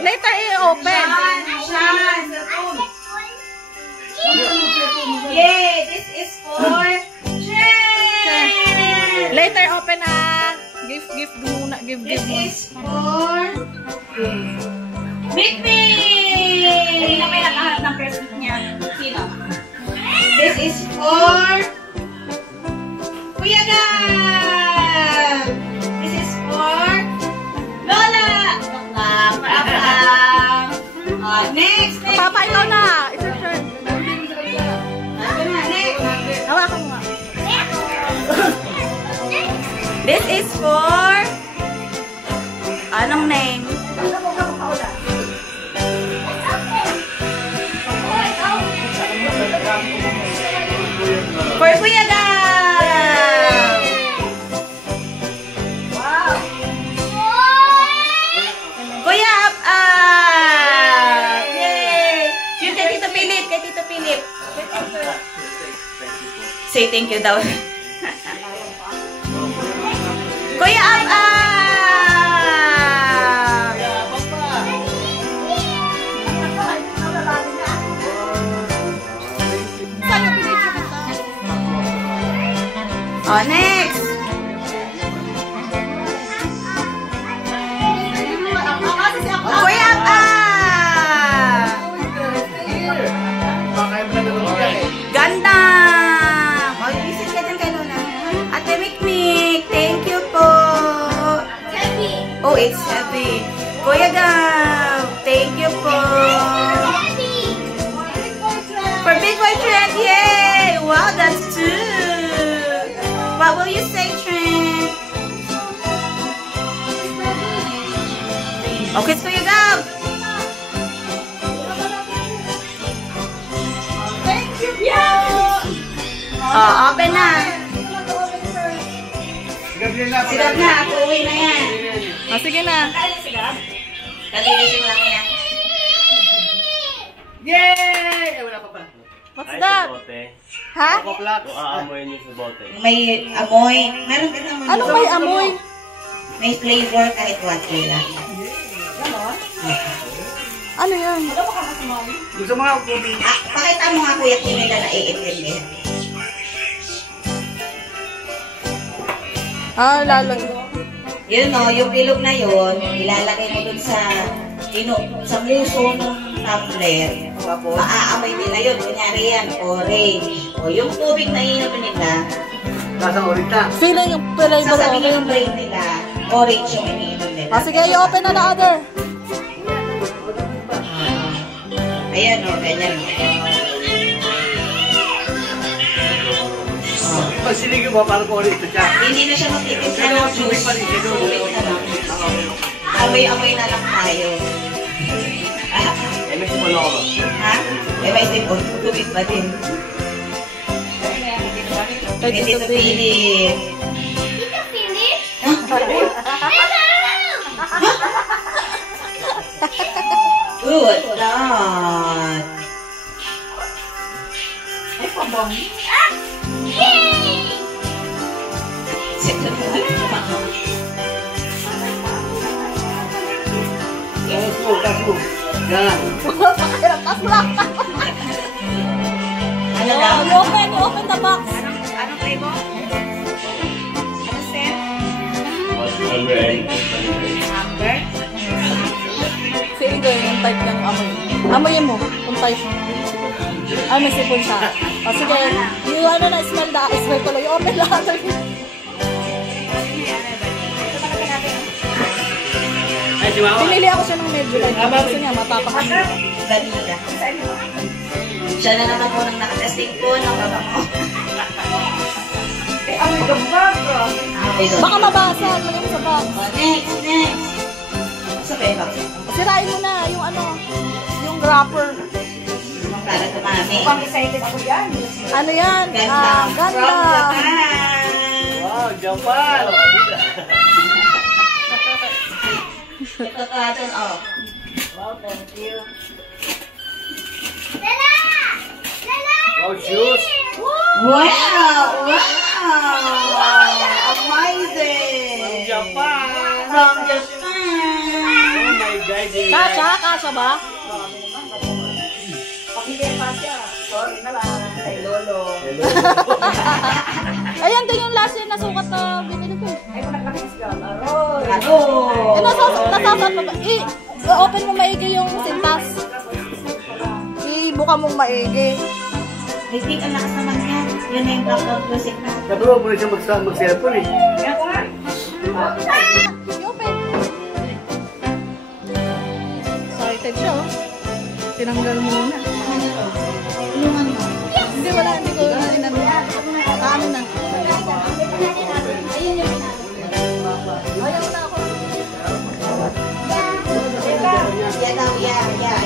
Later i-open. Yay! This is for Trent! Later open gift muna. Give This muna. is for Mikmik! Hindi na may nakaharap ng present niya. Sino? This is for Kuya Gab! This is for Lola! Next! Papa, ikaw na! It's your turn. Next! Hawakan mo nga. This is for anong name? For Kuya Gab! Wow! Kuya Yay! Yun kay Tito Philip, Say thank you daw. Kuya Oh, next! Kuya Ganda! Mag-visit ka dyan kay Lola. Ate Mikmik, thank you po. Oh, it's heavy. Kuya Gab, thank you po. For Big Boy Trent, yay! Wow, that's two. What will you say, Trent? Okay, it's Kuya Gab. Thank you po. Oh, open na. Sigab na, ako uwi na yan. Oh, sige na. Kagigising lang yan. Yay! Wala pa pa. What's that? Ha? Aamoy niyo sa bote. May amoy. Meron ka naman. Ano may amoy? May flavor kahit water lang. Ano yan? Gusto mo nga ulit. Pakita mo nga kuya kung nila naiintindihan. Lalo. Yun o, yung bilog na yun, ilalagay mo dun sa muso ng tumbler. Maaamoy nila yun. Kunyari yan, orange. O yung tubig na inom nila, Lasang orange na. Sino yung flavor sasabihin ng orange? brain nila, orange yung iniinom nila. Sige, i-open na the other. Ayan o, ganyan o. Pagsiligin mo, parang ko ulit ito siya. Hindi na siya magtitimpla ng juice. Tubig na lang. Amoy-amoy na lang tayo. May sipon ako ba? Ha? May sipon. Tubig pa din. Hindi ito pilit. Good God. Ay, pabong. Tas mo. Yan. Ano daw? Open the box. Anong flavor? Ano set? Amber? Sige, yung type ng amoy. Amoyin mo. Kung type. Ay, may sipon siya. O, sige. Yung ano na, smell tuloy. Open lahat. Ay, si Mama. Pinili ako siya ng medyo light. Gusto niya, matapakan niya. Vanilla. Siya na naman unang nakatesting ko ng baba mo. Ang gambag. Baka mabasa. Lagay mo sa box. Next. Sa peba. Sirain mo na yung ano, yung wrapper. Para tumami. Pang-excited ako yan. Ano yan? Ganda. Ganda. From Japan. Wow, Japan. Ito ka doon, oh. Wow, thank you. Wow, shoes. Wow! Amazing! Japan. From Japan! Oh my God. Kasha ba? Pakibigay pa siya. Sorry na lang. Kay Lolo. Ayan din yung last year na sukat na binili ko. Ay, kung nagkakis ka. Ano? Nasasat pa ba? I-open mo maigi yung sintas. I-buka mong maigi. Hindi ka lakas naman yan. Yun na yung background music na. Natuwa mo na siya mag-cellphone eh. Kaya ko nga. I-open. Excited siya oh. Tinanggal mo muna. Tulungan mo. Hindi wala, hindi ko na inano. Kaano na. Ayaw na ako. Yeah.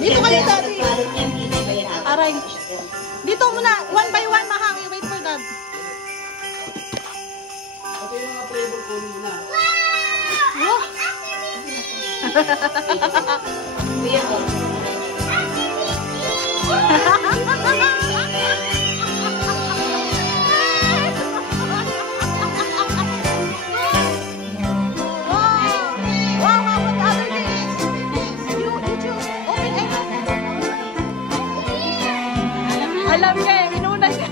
Dito kayo dati. Aray. Dito muna. One by one, Mahang. You wait for that. Ito yung mga flavor ko muna. Wow. Kuya ko. Alam niya eh, inuna niya.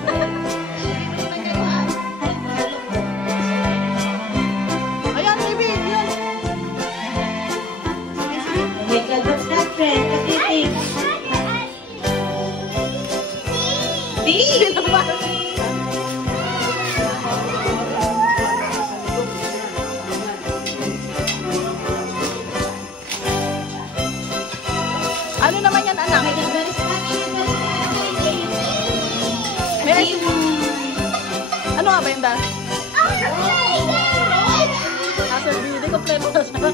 Ayan, baby, yun. Wait, what's that, friend? What do you think? Ano naman yan, anak? Ano nga ba yun, Dan? Asal beauty, kompleto na siya.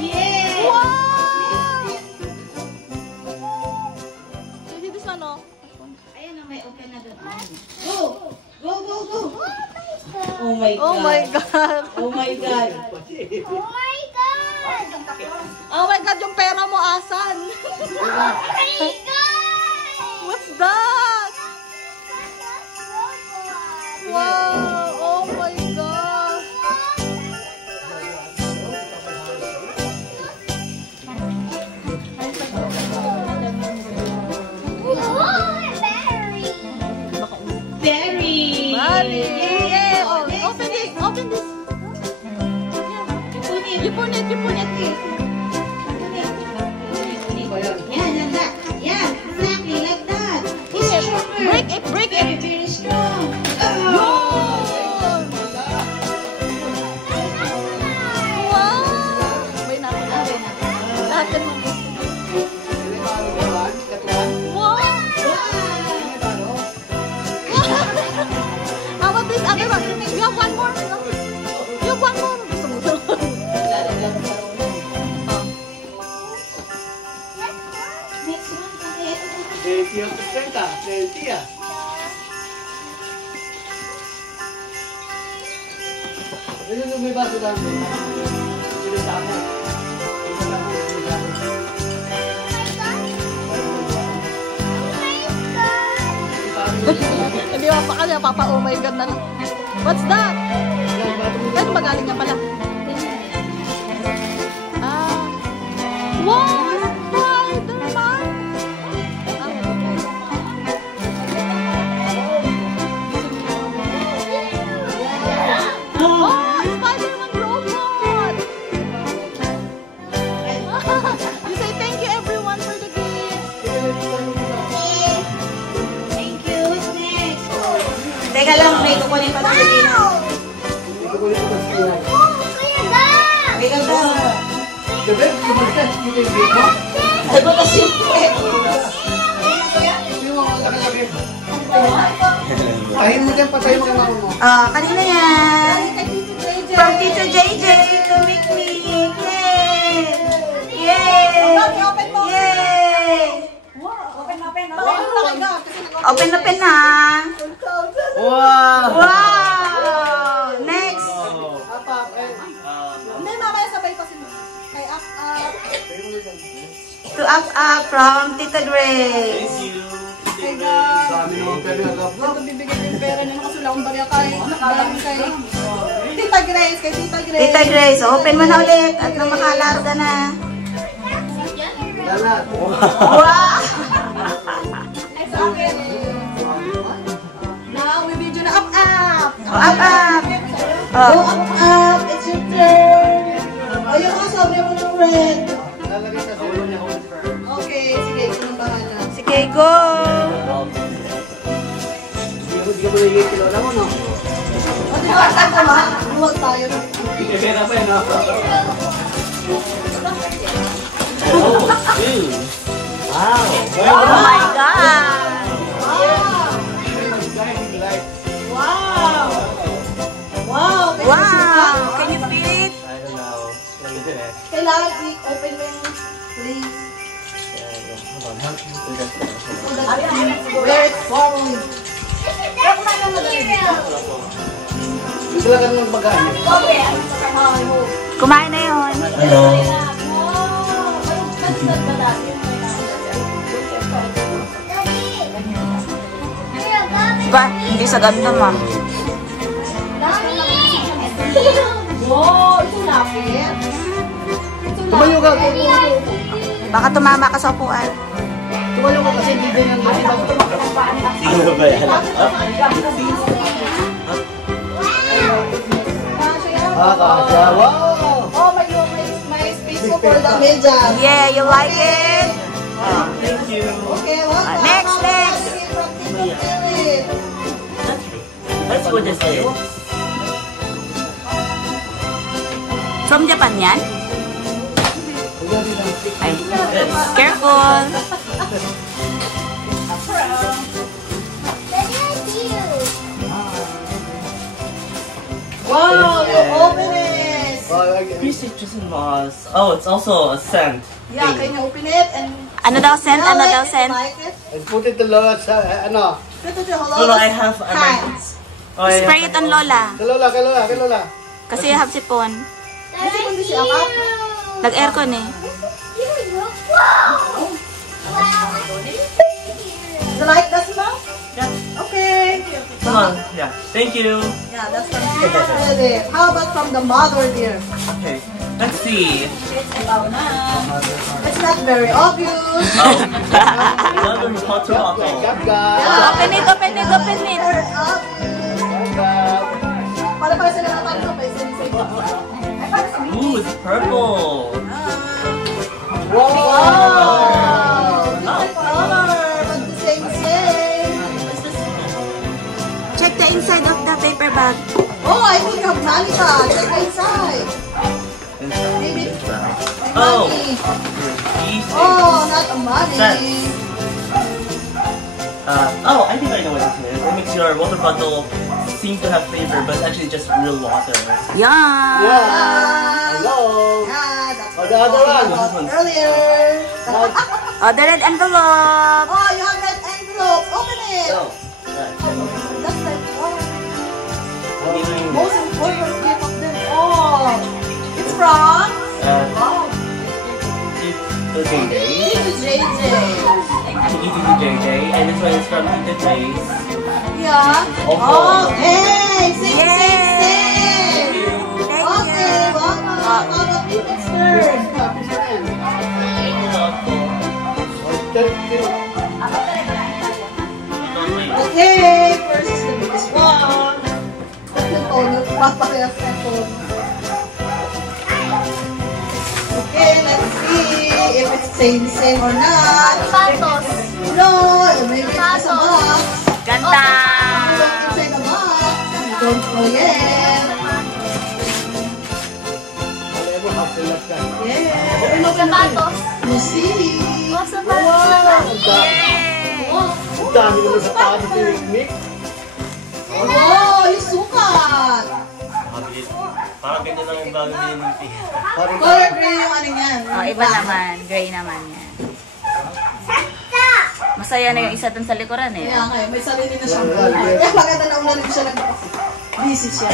Yeah! Wow! Hindi this one, oh. Ayan na, may open na doon. Go! Oh my God. Oh my God. Oh my God. Oh my God, yung pera mo, asan? What's that? Wow! Oh my God! Berry! Bali! Yeah! Oh, open this! Open this! You put it! Yan, exactly like that. Break it! Very strong. Yun! Wow! May natin. Natin mo. Wow! How about this other one? You have one more? You have one more? Gusto mo ito? Next one, bakit? Tía, presenta. Tía. Ano yung may baso lang? Sinasama. Hindi pa pa kasi, papa, oh my God na lang. What's that? Ay, magaling ka pala. Wow! Spider-Man! Oh, Spider-Man robot! You say thank you everyone for the gift. Thank you. Who's next? Teka lang, may kukunin pa ng Pilipino. May ganda. Gabi, kumakas. Hindi yung big mo. Ano ba kasi yung kwet? Hindi mo ako nakalagay. Tahin mo dyan, patayin mo kang mo. Kanina yan. From Tito JJ to Mikmik. Yay! Yay! Yay! Open na. Wow! Wow! Next! Hindi, mamaya sabay pa sila. Kay up. To up from Tita Grace. Kay God. Sa amin naman pwede na love. Ito bibigay ko yung pera niya kasi wala akong barya kay. Galing kay. Grace, kay Tita Grace. Tita Grace, open mo na ulit at na makalarga na. Lalat. Wow! Now, we video na up. Oh, up. Go up. It's your turn. Oh, yung mga sabi mo ng red. Lalagay sa ulo niya. Okay, sige, ito nang bahala. Sige, go! Hindi ka mo nagiging kilala mo, no? O, di ba, saan ka ba? Luwag tayo. Pera pa yun, no? Wow! Oh my God! Wow! Wow! Wow! Can you feel it? I don't know. Kailangan i-open mo yung please. Where it's formally. Gusto lang ka naman magkano. Kumain na yun. Hello. Ba, hindi sa ganda ma. Wow! Ito lapit. Tumayo ka. Baka tumama ka sa upuan. Tumayo ka kasi hindi din ang matibag. Sino ba yan? Kasya. Wow! Oh, may space ko for the medyas. Yeah, you like it? Thank you. Okay, welcome. Next. Let's go this way. From Japan yan? Ay, careful. Wow, you open it. This is just a moss. Oh, it's also a scent. Yeah, can you open it and Ano daw scent? smell Ano it daw if you scent? like it? And put it to Lola sa, ano? Put it to No, I have hands. Oh, I Spray it on Lola. Kay Lola. Kasi you have sipon. Kasi kung di siya up. Nag-aircon eh. You like the smell? Yeah. Okay. Come on. Yeah. Thank you. Yeah, that's from the How about from the mother, dear? Okay. Let's see. It's not very obvious. Another water bottle. Open it. Para pa sila naman ito, pa isa-isa. Ooh, it's purple. Wow! Oh. But the same. Check the inside of the paper bag. Oh, I think you have Malika. Check inside. Maybe. Oh. Money. These Oh, not a money. Cents. Oh, I think I know what this is. It makes your water bottle seem to have flavor, but it's actually just real water. Yum! Hello. Yeah, that's Oh, the other one. what we talked earlier. Oh, the red envelope. Oh, you have that envelope. Open it. Oh. That's like most important gift of them all. It's from wow. It's JJ. Tito JJ. JJ, and this one is from Tita Grace. Yeah. Oh. Hey, sing. Thank you. Okay, welcome. How about Tito's turn? Okay, first is the biggest one. Papakilap na ito. Okay, let's see if it's same or not. Patos. No, maybe it's just a box. Ganda! Look inside the box. Don't forget. Yeah. Sapatos. You see. Oh, sapatos. Yay! Ang dami naman sa tao dito yung Nick. Oh, yung sukat. Parang ganyan lang yung bago din yung Nick. Color gray yung ano yan. Oh, iba naman. Gray naman yan. Masaya na yung isa dun sa likuran eh. Kaya nga, may sarili na siyang goal. Kaya maganda na ulit siya busy siya.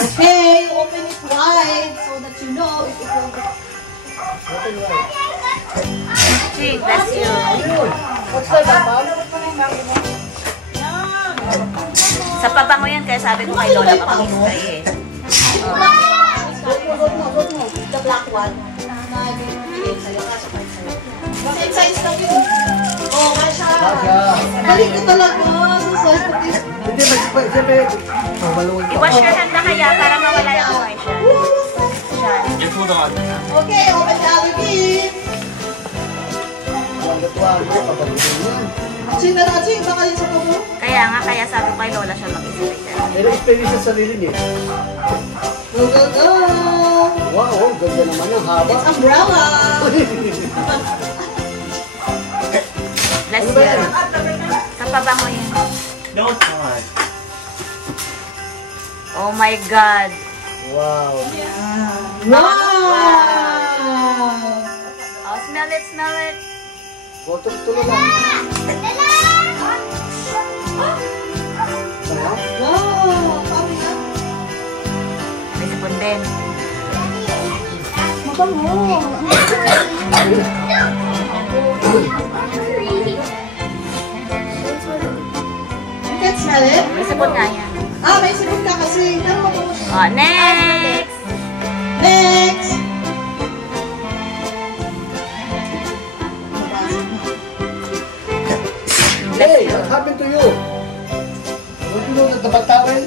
Okay, open it wide so that you know if it will... Ching, bless you. What's that, Papa? Sa pabango yan, kaya sabi ko kay Lola papakistay eh. Suot mo. The black one. Nabibigay sa'yo. Same size lang yun. Oo, kasha. Balik ko talaga. Hindi, siyempre, maluwag pa. I-wash your hand na kaya para mawala yung white siya. Your food on. Okay, open the other gift. Tuwang-tuwang, papalutin yan. Ching na ching, baka yun sa pabo. Kaya nga, kaya sabi ko kay Lola siya mag-istay. Pero experience sa sarili niya. Go, go, go. Wow, ganda naman yung haba. It's umbrella. Bless you. Sa pabango yan. No, it's not. Oh my God. Wow. Wow. Oh, smell it, smell it. Tulo lang. Wow. Kami yan. May sipon din. Mabango. You can smell it? May sipon nga yan. Ah, may sipon ka kasi. Pero mabango siya. Oh, next! Next! Hey, what happened to you? Don't you know that the towel?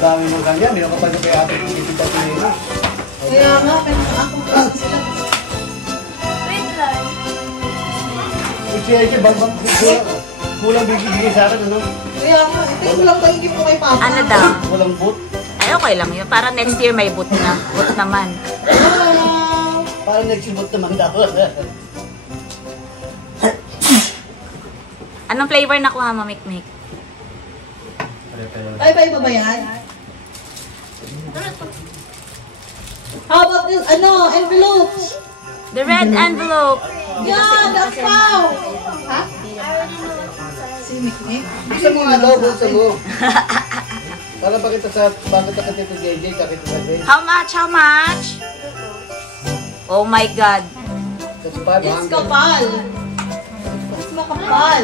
Dami mo kanya, mayroon ka pa na kay ate kung hindi pa pinili. Kaya nga, may mga akong kasi sila. Wait lang. Si Bang kulang bigay sa akin, ano? Kaya nga, ito ko lang pahigip ko kay Papa. Ano daw? Walang boot. Ay, okay lang yun. Para next year may boot na. Boot naman. Wow! Parang nagsibot naman daw. Anong flavor nakuha mo, Mikmik? Bye-bye ba yan? How about this, envelopes? The red envelope. Yeah, the cow! Ha? Si Mikmik? Buksan mo nga daw, buksan mo. Para pakita sa, bakit ka Tito JJ, kakita sa JJ. How much? How much? Oh my God. That's 500. It's kapal. It's makapal.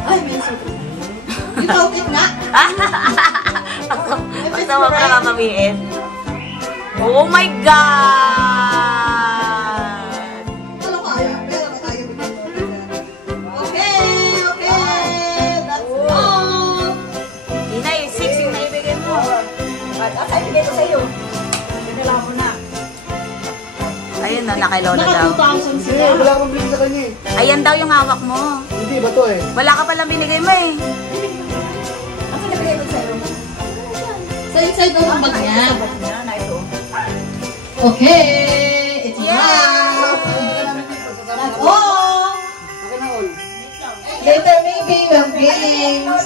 Ay, may suko. You count it nga. Basta mo para mamawiin. Oh my God! Ano kaya? Pero kaya bigyan mo. Okay, okay. That's all. Hindi na yung 6 yung naibigay mo. At ay, bigay ko sa'yo. Pinala mo na. Ayun na, kay Lola Naka daw. 2,000 Hindi, sila. wala akong bigay sa kanya eh. Ayan daw yung hawak mo. Hindi ba to eh? Wala ka palang binigay mo eh. Ano nabigay ko sa'yo? Sa inside daw ang bag niya. Okay, it's wrap. That's all. Later maybe we have games.